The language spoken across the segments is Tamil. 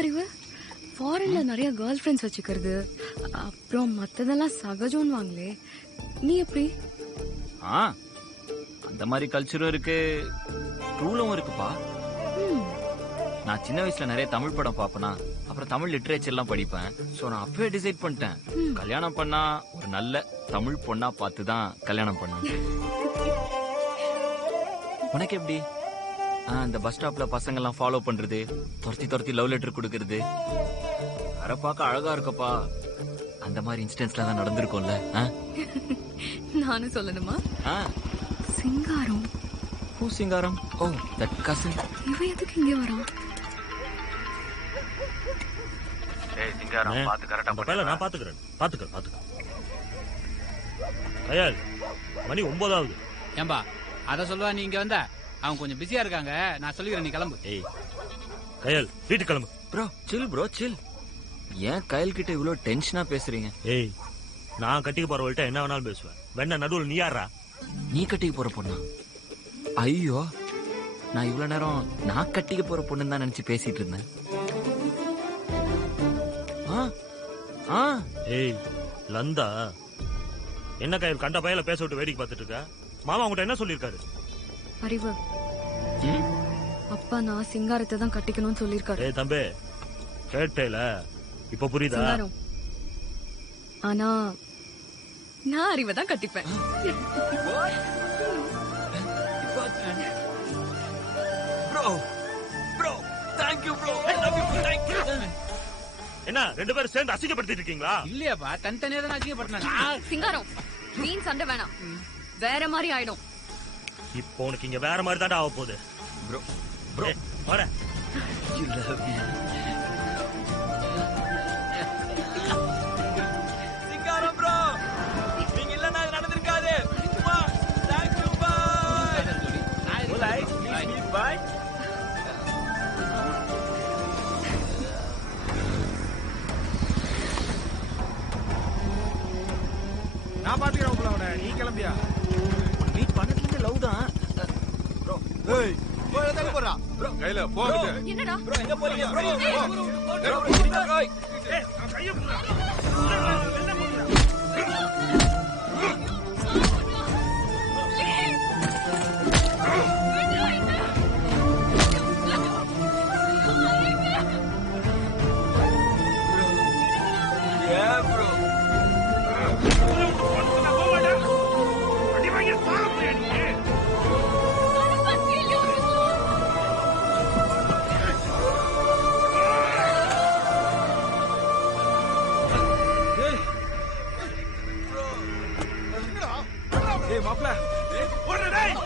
அறிவு? ஃபாரின்ல நிறைய கேர்ள் ஃப்ரெண்ட்ஸ் வச்சுக்கிறது அப்புறம் மத்ததெல்லாம் சகஜம்னு வாங்களே, நீ எப்படி? அந்த மாதிரி கல்ச்சரும் இருக்கு, ரூலும் இருக்குப்பா. நான் சின்ன வயசுல நிறைய தமிழ் படம் பாப்பேனா, அப்புறம் தமிழ் லிட்டரேச்சர் எல்லாம் படிப்பேன். சோ நான் அப்பவே டிசைட் பண்ணிட்டேன், கல்யாணம் பண்ணா ஒரு நல்ல தமிழ் பொண்ணா பார்த்துதான் கல்யாணம் பண்ணேன். உனக்கு எப்படி? இந்த பஸ் ஸ்டாப்ல பசங்க எல்லாம் ஃபாலோ பண்றது, துரத்தி லவ் லெட்டர் கொடுக்கறது, வர பார்க்க அழகா இருக்கப்பா, அந்த மாதிரி இன்சிடென்ட்ஸ்ல தான் நடந்திருக்கும்ல. நானும் சொல்லணுமா? சிங்காரம். ஓ சிங்காரம், ஓ தட் கசின். இவ எதுக்கு இங்க வரான்? ஏய் சிங்காரம், பாத்து கரெக்ட்டா பண்ணல. நான் பாத்துக்கறேன். கயால், மணி 9 ஆகுது. ஏம்பா அத சொல்லுவா, நீ இங்க வந்த? அவங்க கொஞ்சம் பிஸியா இருக்காங்க, நான் சொல்லிக்கிறேன், நீ கிளம்பு. ஏய் கயால், வீட்டுக்கு கிளம்பு. Bro chill. ஏன் கயல் கிட்ட இவ்வளவு டென்ஷனா பேசுறீங்க? ஏய், நான் கட்டிக்க போறவள்கிட்ட என்ன வேணாலும் பேசுவேன். வேணா நடுவில் நீ யாரா? நீ கட்டிக்க போற பொண்ணா? ஐயோ, நான் இவ்வளவு நேரம் நான் கட்டிக்க போற பொண்ணுன்னு தான் நினைச்சு பேசிட்டு இருந்தேன். ஏய் லந்தா, என்ன கயல் கண்ட பையில பேச விட்டு வேடிக்கை பார்த்துட்டு இருக்க? மாமா உங்ககிட்ட என்ன சொல்லிருக்காரு? அறிவு, அப்பா நான் சிங்காரத்தை தான் கட்டிக்கணும்னு சொல்லிருக்காரு. ஏய் தம்பி, கேட்டேல, இப்ப புரியுதா? ஆனா நான் அறிவை தான் கட்டிப்பேன். என்ன ரெண்டு பேரும் சேர்ந்து அசிங்கப்படுத்திட்டு இருக்கீங்களா? இல்லையாப்பா, தனித்தனியா தான் அசிங்கப்படுத்தாங்க. சிங்காரம், வீண் சண்டை வேணாம், வேற மாதிரி ஆயிடும். இப்போ உனக்கு இங்க வேற மாதிரி தாண்டா ஆக போகுது. வர சிங்காரம் ப்ரோ, நீங்க இல்லன்னா அது நடந்திருக்காது. Thank you, bye. நான் பாத்துக்கிறேன் உங்களை, அவனை நீ கிளம்பியா? மீட் பண்ணதுல லவ் தான். ஏய் போய் தள்ளி போறா ப்ரோ, கையில போகுது. என்னடா ப்ரோ எங்க போறீங்க ப்ரோ? ஏய் கைய புடுடா. ஏய் மாப்ள, ஓடுடா டேய்.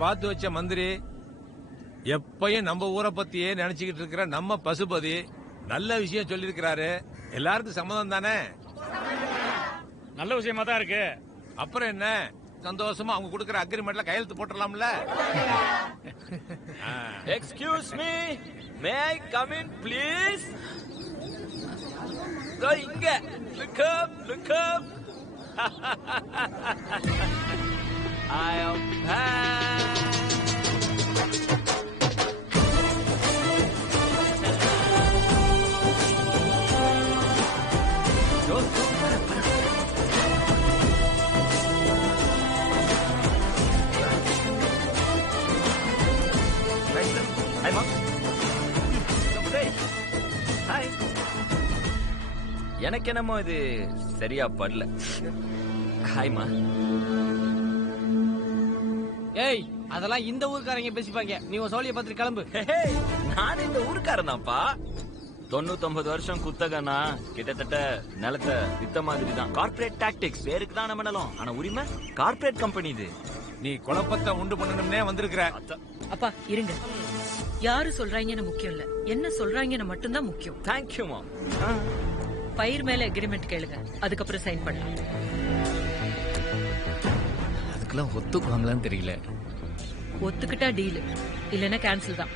பார்த்து வச்ச மந்திரி எப்பயும் நம்ம ஊரை பத்தியே நினைச்சுக்கிட்டு இருக்கிற நம்ம பசுபதி நல்ல விஷயம் சொல்லியிருக்கிறாரு. எல்லாருக்கும் சம்மதம் தானே? நல்ல விஷயமா தான் இருக்கு. அப்புறம் என்ன, சந்தோஷமா அவங்க கொடுக்கிற அக்ரிமெண்ட்ல கையெழுத்து போட்டுடலாம்ல. Excuse me, may I come in please? இங்க look up, look up. I am back. Hi, Mom. Come say. Hi. எனக்கு என்னமோ இது சரியா படல. ஹாய்மா. ஏய், அதெல்லாம் இந்த ஊர்க்காரங்க பேசிப்பாங்க. நீ உன் சோழிய பார்த்துட்டு கிளம்பு. நான் இந்த ஊருக்காரன் தான்ப்பா. 99 வருஷம் குத்தகனா கிட்டத்தட்ட நிலத்தை வித்த மாதிரி தான். கார்ப்பரேட் டாக்டிக்ஸ் பேருக்கு தான் நம்ம நிலம், ஆனா உரிமை கார்ப்பரேட் கம்பெனி இது. நீ குழப்பத்தை உண்டு பண்ணணும்னே வந்திருக்கிற. அப்பா இருங்க. யாரு சொல்றாங்கன்னு முக்கியம் இல்ல, என்ன சொல்றாங்கன்னு மட்டும்தான் முக்கியம். தேங்க்யூ மாம். பயிர் மேல அக்ரிமெண்ட் கேளுங்க, அதுக்கப்புறம் சைன் பண்ணலாம். அதுக்கெல்லாம் ஒத்துக்குவாங்களான்னு தெரியல. ஒத்துக்கிட்டா டீல், இல்லன்னா கேன்சல் தான்.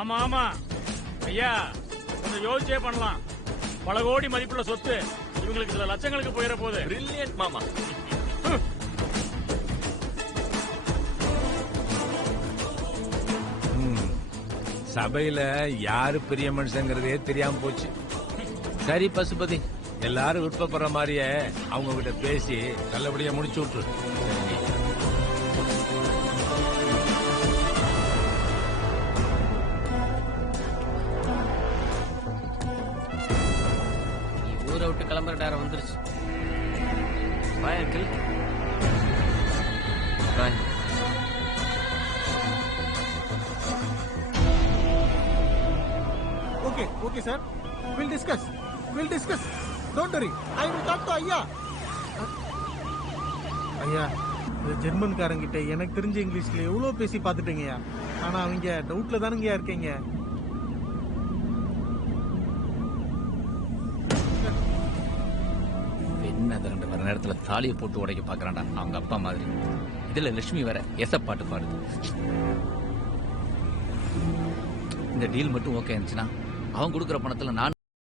ஆமா ஆமா ஐயா, கொஞ்சம் யோசிச்சே பண்ணலாம். பல கோடி மதிப்புள்ள சொத்து இவங்களுக்கு சில லட்சங்களுக்கு போயிட போகுது. பிரில்லியன்ட் மாமா. சபையில யாரு பெரிய மனுஷங்கிறதே தெரியாம போச்சு. சரி பசுபதி, எல்லாரும் விருப்பப்படுற மாதிரியே அவங்க கிட்ட பேசி நல்லபடியா முடிச்சு விட்டுரு. நீ ஊரை விட்டு கிளம்புற நேரம் வந்துருச்சு. Bye uncle. Bye. Okay, sir. We'll discuss. Don't worry. I will talk to ஐயா. ஐயா, இந்த ஜெர்மன்காரங்கிட்ட எனக்கு தெரிஞ்ச இங்கிலீஷ்ல எவ்வளவு பேசி பார்த்துட்டீங்கய்யா. ஆனா அவங்க டவுட்ல தானுங்கய்யா இருக்கீங்க. என்ன 2 மணி நேரத்துல தாலியை போட்டு உடைக்க பாக்குறான்டா அவங்க அப்பா மாதிரி. இதுல லட்சுமி வேற எசப்பாட்டு பாடுது. இந்த டீல் மட்டும் ஓகே இருந்துச்சுன்னா அவன் கொடுக்குற பணத்துல நான்